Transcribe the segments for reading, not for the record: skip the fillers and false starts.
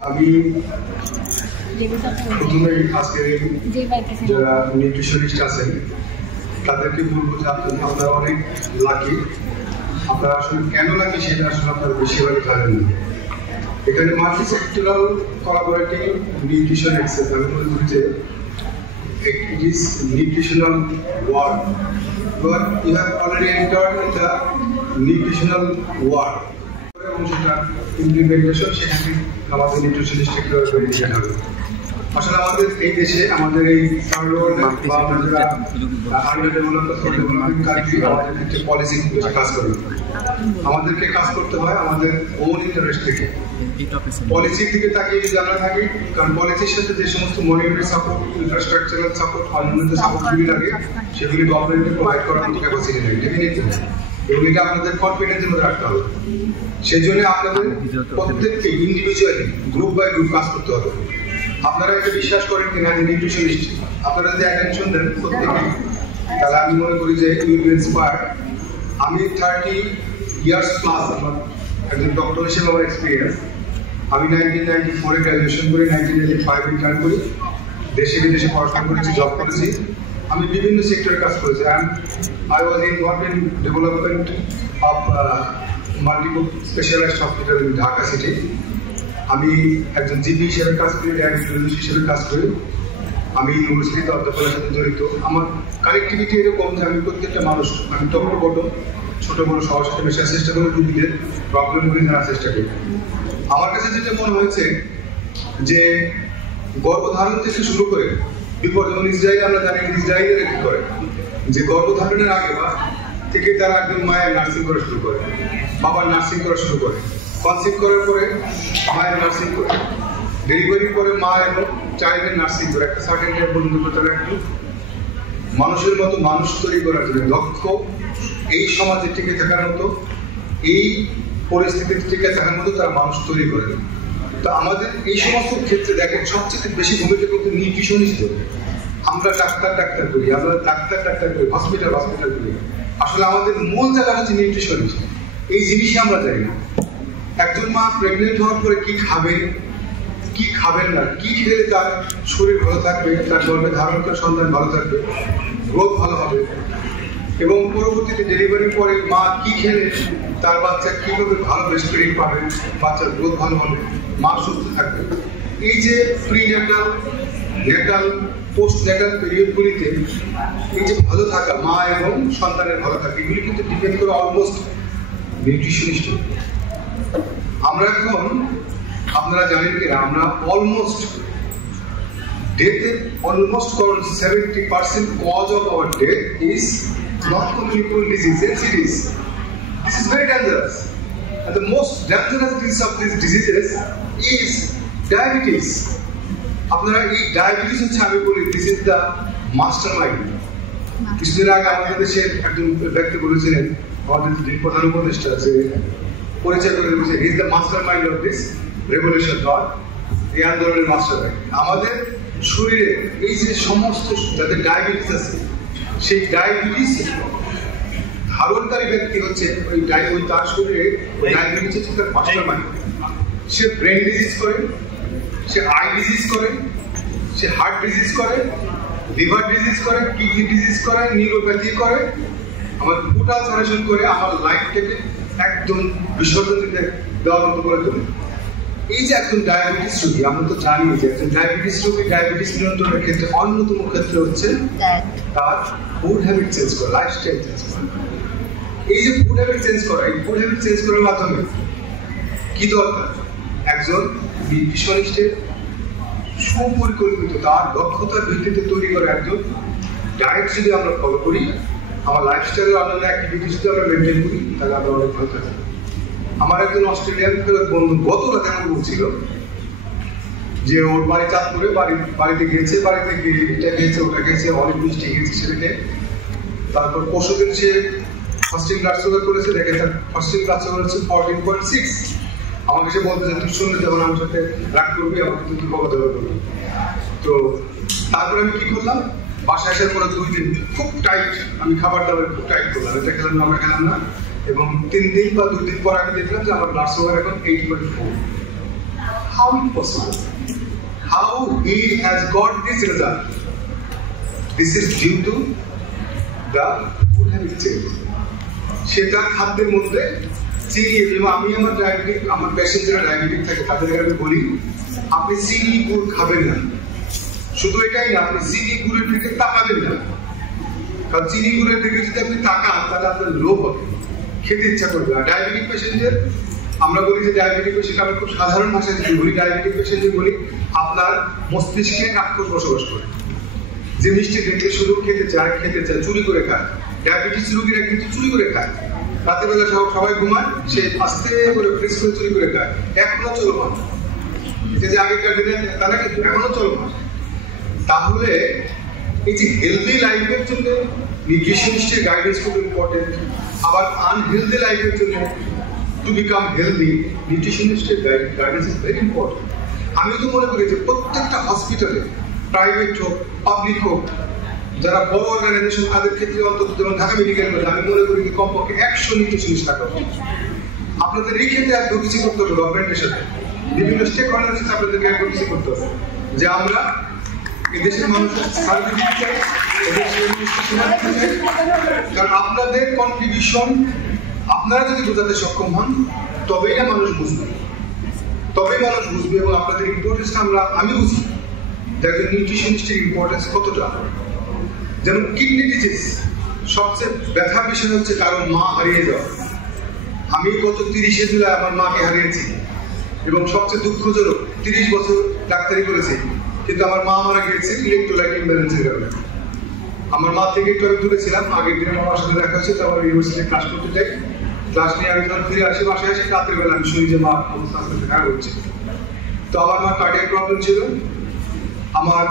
আমি প্রথমে আজকে যারা নিউট্রিশনিস্ট আছেন তাদেরকে বলবো যে আপনারা অনেক লাকি। আপনারা আসলে কেন লাকি সেটা আসলে আপনারা বেশিরভাগই জানেন না। এখানে multi sectoral collaborating nutrition access আমি মনে করি যে it is nutritional world, but you have already entered in the nutritional world. এবং সেটা ইমপ্লিমেন্টেশন সেখানে আমাদের নিউট্রিশনিস্টকে বেরিয়ে হবে। আসলে আমাদের এই দেশে আমাদের এই থার্ড ওয়ার্ল্ড বা আমরা যারা আন্ডার ডেভেলপমেন্ট কান্ট্রি আমাদের ক্ষেত্রে পলিসি কাজ করে আমাদেরকে কাজ করতে হয় আমাদের ওন ইন্টারেস্ট থেকে। পলিসির দিকে তাকিয়ে যদি আমরা থাকি, কারণ পলিসির সাথে যে সমস্ত মনিটরি সাপোর্ট, ইনফ্রাস্ট্রাকচারাল সাপোর্ট, অন্যান্য সাপোর্টগুলি লাগে সেগুলি গভর্নমেন্টকে প্রোভাইড করার মতো ক্যাপাসিটি নেই, ডেফিনেটলি এবং এটা আপনাদের কনফিডেন্সের মধ্যে রাখতে হবে। সেই জন্য আপনাদের প্রত্যেককে ইন্ডিভিজুয়ালি গ্রুপ বাই গ্রুপ কাজ করতে হবে। আপনারা এটা বিশ্বাস করেন কিনা যে নিউট্রিশনিস্ট আপনারা যদি অ্যাটেনশন দেন প্রত্যেকে, তাহলে আমি মনে করি যে ইউ উইল ইন্সপায়ার। আমি 30 ইয়ার্স প্লাস আমার একজন ডক্টর হিসেবে আমার এক্সপিরিয়েন্স। আমি 1994 গ্রাজুয়েশন করি, 1995 রিটার্ন করি, দেশে বিদেশে পড়াশোনা করেছি, জব করেছি। আমি বিভিন্ন সেক্টরে কাজ করেছি। I was involved in development of multiple specialized hospital in Dhaka city. আমি একজন জিপি হিসেবে কাজ করি, ডায়াবেটিস হিসেবে কাজ করি। আমি ইউনিভার্সিটিতে অধ্যাপনার সাথে জড়িত। আমার কানেক্টিভিটি এরকম যে আমি প্রত্যেকটা মানুষ, আমি টপ টু বটম ছোট বড় সবার সাথে মেশার চেষ্টা করি, রুগীদের প্রবলেমগুলি জানার চেষ্টা করি। আমার কাছে যেটা মনে হয়েছে যে গর্ভধারণ থেকে শুরু করে বিপদ, যেমন ইসরায়েল আমরা জানি ইসরায়েলের কি করে যে গর্ভধারণের আগে বা থেকে তারা একজন মায়ের নার্সিং করা শুরু করে, বাবার নার্সিং করা শুরু করে, কনসিভ করার পরে মায়ের নার্সিং করে, ডেলিভারির পরে মা এবং চাইল্ডের নার্সিং করে, একটা সার্টেন টাইম পর্যন্ত তারা একটু মানুষের মতো মানুষ তৈরি করার জন্য দক্ষ, এই সমাজে টিকে থাকার মতো, এই পরিস্থিতিতে টিকে থাকার মতো তারা মানুষ তৈরি করে। তো আমাদের এই সমস্ত ক্ষেত্রে দেখেন সবচেয়ে বেশি ভূমিকা কিন্তু নিউট্রিশনিস্ট। আমরা ডাক্তার করি, আমরা ডাক্তার করি, হসপিটাল করি। আসলে আমাদের মূল জায়গা হচ্ছে নিউট্রিশনিস্ট। এই জিনিসই আমরা জানি না। একজন মা প্রেগনেন্ট হওয়ার পরে কি খাবেন, কি খাবেন না, কি খেলে তার শরীর ভালো থাকবে, তার গর্ভে ধারণ করে সন্তান ভালো থাকবে, গ্রোথ ভালো হবে, এবং পরবর্তীতে ডেলিভারির পরে মা কি খেলে তার বাচ্চা কিভাবে ভালো ব্রেস্টফিডিং পাবে, বাচ্চার গ্রোথ ভালো হবে, মা সুস্থ থাকবে। এই যে প্রিন্যাটাল, নেটাল, পোস্ট নেটাল পিরিয়ডগুলিতে এই যে ভালো থাকা মা এবং সন্তানের ভালো থাকা, এগুলি কিন্তু ডিপেন্ড করে অলমোস্ট নিউট্রিশনিস্ট। আমরা এখন আপনারা জানেন কি আমরা almost ডেথের almost 70% cause of our death is not communicable disease, NCDs. This is very dangerous. And the most dangerous disease of these diseases is diabetes. আপনারা এই ডায়াবেটিস হচ্ছে আমি বলি this is the master mind. কিছুদিন আগে আমাদের দেশে একজন ব্যক্তি বলেছিলেন, আমাদের প্রধান উপদেষ্টা, যে পরিচয় করে বলছে he is the master mind of this revolution, not এই আন্দোলনের মাস্টার মাইন্ড। আমাদের শরীরে এই যে সমস্ত যাদের ডায়াবেটিস আছে, সেই ডায়াবেটিস ধারণকারী ব্যক্তি হচ্ছে ওই তার শরীরে ডায়াবেটিস হচ্ছে তার মাস্টার মাইন্ড। সে ব্রেন ডিজিজ করে, সে আই ডিজিজ করে, সে হার্ট ডিজিজ করে, লিভার ডিজিজ করে, কিডনি ডিজিজ করে, নিউরোপ্যাথি করে, আমার ফুড আলসারেশন করে, আমার লাইফটাকে একদম বিসর্জন দিতে দেওয়ার মতো করে তোলে। এই যে একজন ডায়াবেটিস রোগী, আমরা তো জানি যে একজন ডায়াবেটিস রোগী ডায়াবেটিস নিয়ন্ত্রণের ক্ষেত্রে অন্যতম ক্ষেত্র হচ্ছে তার ফুড হ্যাবিট চেঞ্জ করা, লাইফস্টাইল চেঞ্জ করা। এই যে ফুড হ্যাবিট চেঞ্জ করা, এই ফুড হ্যাবিট চেঞ্জ করার মাধ্যমে কি দরকার? একজন নিউট্রিশনিস্টের সুপরিকল্পিত, তার দক্ষতার ভিত্তিতে তৈরি করা একজন ডায়েট যদি আমরা ফলো করি, আমার লাইফস্টাইলের অন্যান্য অ্যাক্টিভিটিস যদি আমরা মেনটেন করি, তাহলে আমরা অনেক ভালো থাকবো। আমার একজন অস্ট্রেলিয়ান বন্ধু গত রাতে আমাকে বলছিল যে ওর বাড়ি চাঁদপুরে, বাড়িতে গিয়েছে, বাড়িতে গিয়ে এটা খেয়েছে, ওটা খেয়েছে, অনেক মিষ্টি খেয়েছে সেটাকে। তারপর পরশুদিন সে ফাস্টিং ব্লাড সুগার করেছে, দেখে তার ফাস্টিং ব্লাড সুগার হচ্ছে 14.6। আমাকে সে বলতে তুই শুনলে যখন আমার সাথে রাগ করবি, আমাকে তুই কবে দেওয়া করবি। তো তারপরে আমি কি করলাম, বাসায় আসার পরে 2 দিন খুব টাইট, আমি খাবার দাবার খুব টাইট করলাম, এটা খেলাম না, আমরা খেলাম না, এবং 3 দিন বা 2 দিন পর আমি দেখলাম যে আমার ব্লাড সুগার এখন 8.4। how it possible? How he has got this result? This is due to the food habit change. সেটা খাদ্যের মধ্যে চিনি, এবং আমি আমার ডায়াবেটিক, আমার পেশেন্ট যারা ডায়াবেটিক থাকে তাদের আমি বলি আপনি চিনি গুড় খাবেন না। শুধু এটাই না, আপনি চিনি গুড়ের দিকে তাকাবেন না, কারণ চিনি গুড়ের দিকে যদি আপনি তাকান তাহলে আপনার লোভ হবে, খেতে ইচ্ছা করবে। আর ডায়াবেটিক পেশেন্টের আমরা বলি যে ডায়াবেটিক পেশেন্ট, আমরা খুব সাধারণ ভাষায় যদি বলি ডায়াবেটিক পেশেন্টে বলি আপনার মস্তিষ্কে রাক্ষস বসবাস করে, যে মিষ্টি দেখলে শুধু খেতে চায়, চুরি করে খায়। ডায়াবেটিস রোগীরা কিন্তু চুরি করে খায়, রাতের বেলা সবাই ঘুমায়, সে আস্তে করে ফ্রেশ করে চুরি করে খায়, এখনো চলমান। যে আগেকার দিনে তারা কিন্তু এখনো চলমান। তাহলে এই যে হেলদি লাইফের জন্য নিউট্রিশনিস্টের গাইডেন্স খুব ইম্পর্টেন্ট, আবার আনহেলদি লাইফের জন্য টু বিকাম হেলদি নিউট্রিশনিস্টের গাইডেন্স ইজ ভেরি ইম্পর্টেন্ট। আমি তো মনে করি যে প্রত্যেকটা হসপিটালে, প্রাইভেট হোক পাবলিক হোক, যারা বড় অর্গানাইজেশন তাদের ক্ষেত্রে অন্তত যেমন ঢাকা মেডিকেল কলেজ, আমি মনে করি যে কমপক্ষে 100 নিউট্রিশনিস্ট থাকা উচিত। আপনাদের এই ক্ষেত্রে অ্যাডভোকেসি করতে হবে গভর্নমেন্টের সাথে, বিভিন্ন স্টেক হোল্ডারের সাথে আপনাদেরকে অ্যাডভোকেসি করতে হবে যে আমরা এদেশের মানুষের সার্ভিস দিতে চাই, কারণ আপনাদের কন্ট্রিবিউশন আপনারা যদি বোঝাতে সক্ষম হন তবেই না মানুষ বুঝবে, এবং আপনাদের ইম্পর্টেন্সটা আমি বুঝি। দেখবেন নিউট্রিশনিস্টের ইম্পর্টেন্স কতটা। যেমন কিডনি ডিজিজ, সবচেয়ে ব্যথা বিষয় হচ্ছে কারণ মা হারিয়ে যাওয়া। আমি গত 30শে জুলাই আমার মাকে হারিয়েছি, এবং সবচেয়ে দুঃখজনক 30 বছর ডাক্তারি করেছি, কিন্তু আমার মা মারা গিয়েছে ইলেকট্রোলাইট ইমব্যালেন্সের কারণে। আমার মা থেকে একটু আমি দূরে ছিলাম, আগের দিনে আমার সাথে দেখা হয়েছে, তো আমার ইউনিভার্সিটি ক্লাস করতে যাই, ক্লাস নিয়ে আমি যখন ফিরে আসি বাসায় আসি, রাতের বেলা আমি শুনি যে মা অবস্থা আস্তে আস্তে খারাপ হচ্ছে। তো আমার মা কার্ডিয়াক প্রবলেম ছিল, আমার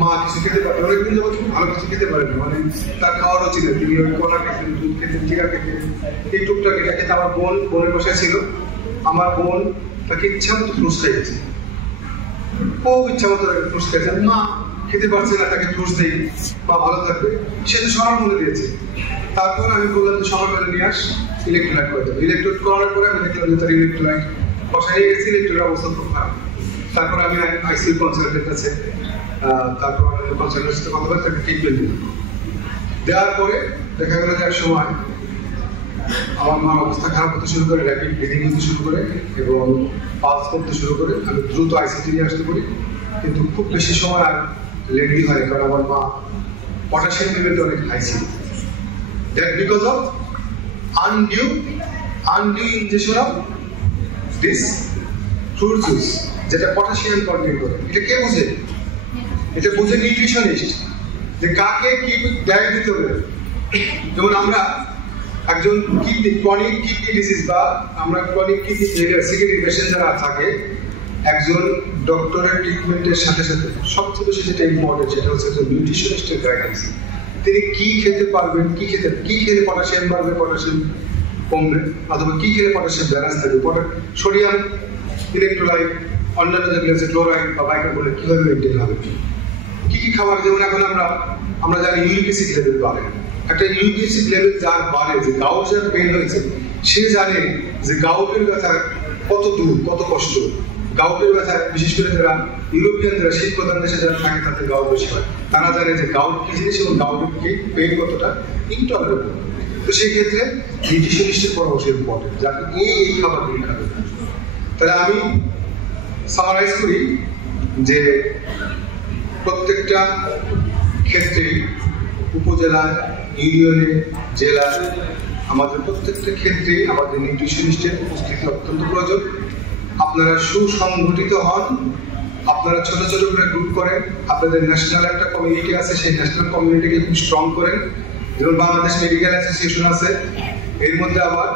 মা কিছু খেতে পারে, অনেকদিন যাবত ভালো কিছু খেতে পারেন, মানে তার খাওয়ার উচিত না, তিনি ওই কলা খেতেন, দুধ খেতেন, চিরা খেতেন, এই টুকটাক এটা খেতে। আমার বোনের বাসায় ছিল, আমার বোন তাকে ইচ্ছা মতো ফ্রুটস খাইয়েছে, খুব ইচ্ছা মতো তাকে ফ্রুটস খাইয়েছে। মা খেতে পারছে না, তাকে ফ্রুটস দেই, মা ভালো থাকবে, সে তো সবার মনে দিয়েছে। তারপর আমি বললাম যে সকালবেলা নিয়ে আস, ইলেকট্রোলাইট করে দেবো। ইলেকট্রোলাইট করার পরে আমি দেখলাম যে তার ইলেকট্রোলাইট বসায় নিয়ে গেছি, ইলেকট্রোলাইট অবস্থা খুব খারাপ। তারপর আমি আইসিইউ কনসালটেন্ট আছে, তারপর কনসালটেন্টের সাথে কথা বলে তাকে ট্রিটমেন্ট দিলাম। দেওয়ার পরে দেখা গেল যে এক সময় আমার মার অবস্থা খারাপ হতে শুরু করে, র্যাপিড ব্রিদিং হতে শুরু করে এবং পালস করতে শুরু করে। আমি দ্রুত আইসিইউ নিয়ে আসতে পারি, কিন্তু খুব বেশি সময় আর লেন্দি হয়, কারণ আমার মা পটাশিয়াম লেভেলটা অনেক হাই ছিল। That because of undue injection of this fruit juice, যেটা পটাশিয়াম কন্টেইন করে। এটা কে বুঝে? এটা বুঝে নিউট্রিশনিস্ট, যে কাকে কি ডায়েট দিতে হবে। যেমন আমরা একজন ক্রনিক কিডনি ডিজিজ বা আমরা ক্রনিক কিডনি সিকিউরিটি পেশেন্ট যারা থাকে, একজন ডক্টরের ট্রিটমেন্টের সাথে সাথে সবচেয়ে বেশি যেটা ইম্পর্টেন্ট সেটা হচ্ছে নিউট্রিশনিস্টের গাইডেন্স। তিনি কি খেতে পারবেন, কি খেলে পটাশিয়াম বাড়বে, পটাশিয়াম কমবে, অথবা কি খেলে পটাশিয়াম ব্যালেন্স থাকবে, সোডিয়াম, ইলেকট্রোলাইট, অন্যান্য যেগুলো আছে ক্লোরাইড বা বাইকার্বনেট কিভাবে মেনটেন হবে, কি খাবার। যেমন এখন আমরা জানি ইউরিক অ্যাসিড লেভেল বাড়ে। একটা ইউরিক অ্যাসিড লেভেল যার বাড়ে, যে গাউট যার পেন হয়েছে, সে জানে যে গাউটের ব্যথা কত দূর, কত কষ্ট। গাউটের ব্যথা বিশেষ করে যারা ইউরোপিয়ান, যারা শীত প্রধান দেশে যারা থাকে তাদের গাউট বেশি হয়, তারা জানে যে গাউট কি জিনিস এবং গাউটের পেন কতটা ইনটলারেবল। তো সেই ক্ষেত্রে নিউট্রিশনিস্টের পরামর্শ ইম্পর্টেন্ট, যে আপনি এই খাবারগুলি খাবেন। তাহলে আমি সামারাইজ করি যে প্রত্যেকটা ক্ষেত্রেই, উপজেলায়, ইউনিয়নে, জেলায়, আমাদের প্রত্যেকটা ক্ষেত্রেই আমাদের নিউট্রিশনিস্টের উপস্থিতি অত্যন্ত প্রয়োজন। আপনারা সুসংগঠিত হন, আপনারা ছোট ছোট করে গ্রুপ করেন, আপনাদের ন্যাশনাল একটা কমিউনিটি আছে, সেই ন্যাশনাল কমিউনিটিকে খুব স্ট্রং করেন। যেমন বাংলাদেশ মেডিকেল অ্যাসোসিয়েশন আছে, এর মধ্যে আবার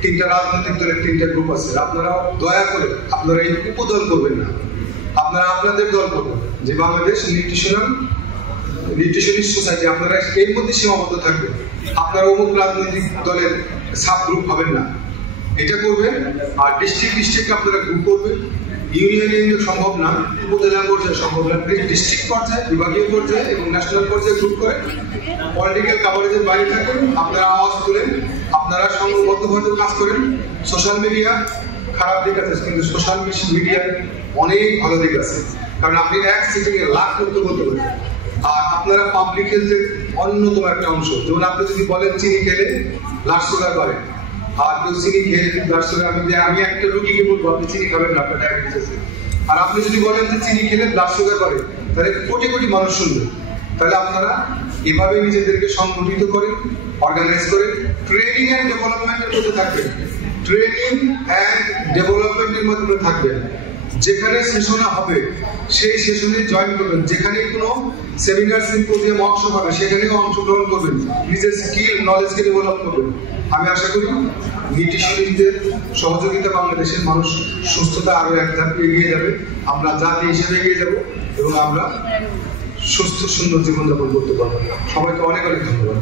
3টা রাজনৈতিক দলের 3টা গ্রুপ আছে। আপনারা দয়া করে আপনারা এই উপদল করবেন না, আপনারা আপনাদের দল করবেন, যে বাংলাদেশ নিউট্রিশনিস্ট সোসাইটি। আপনারা এর মধ্যে সীমাবদ্ধ থাকবেন, আপনারা অমুক রাজনৈতিক দলের সাব গ্রুপ হবেন না, এটা করবেন। আর ডিস্ট্রিক্ট আপনারা গ্রুপ করবেন। ইউনিয়নে সম্ভব না, উপজেলা পর্যায়ে সম্ভব না, ডিস্ট্রিক্ট পর্যায়ে, বিভাগীয় পর্যায়ে এবং ন্যাশনাল পর্যায়ে গ্রুপ করে পলিটিক্যাল কাভারেজের বাইরে থাকেন। আপনারা আওয়াজ তোলেন, আপনারা সংঘবদ্ধভাবে কাজ করেন। সোশ্যাল মিডিয়া, খারাপ দিক আছে, কিন্তু সোশ্যাল মিডিয়ার অনেক ভালো দিক আছে। কারণ আপনি এক সিটিং এ লাখ লোক বলতে পারেন, আর আপনারা পাবলিক হেলথের অন্যতম একটা অংশ। যেমন আপনি যদি বলেন চিনি খেলে ব্লাড সুগার বাড়ে, আর কেউ চিনি খেয়ে ব্লাড সুগার, আমি একটা রোগীকে বলবো আপনি চিনি খাবেন না, আপনার ডায়াবেটিস আছে, আর আপনি যদি বলেন যে চিনি খেলে ব্লাড সুগার বাড়ে, তাহলে কোটি কোটি মানুষ শুনবে। তাহলে আপনারা এভাবে নিজেদেরকে সংগঠিত করেন, অর্গানাইজ করেন, ট্রেনিং অ্যান্ড ডেভেলপমেন্টের মধ্যে থাকবেন, ট্রেনিং অ্যান্ড ডেভেলপমেন্টের মধ্যে থাকবেন। যেখানে সেশন হবে সেই সেশনে জয়েন করবেন, যেখানে কোনো সেমিনার সিম্পোজিয়াম ওয়ার্কশপ হবে সেখানেও অংশগ্রহণ করবেন, নিজের স্কিল নলেজকে ডেভেলপ করবেন। আমি আশা করি নিউট্রিশনিস্টদের সহযোগিতা বাংলাদেশের মানুষ সুস্থতা আরো এক ধাপ এগিয়ে যাবে, আমরা জাতি হিসেবে এগিয়ে যাব এবং আমরা সুস্থ সুন্দর জীবনযাপন করতে পারবো। সবাইকে অনেক অনেক ধন্যবাদ।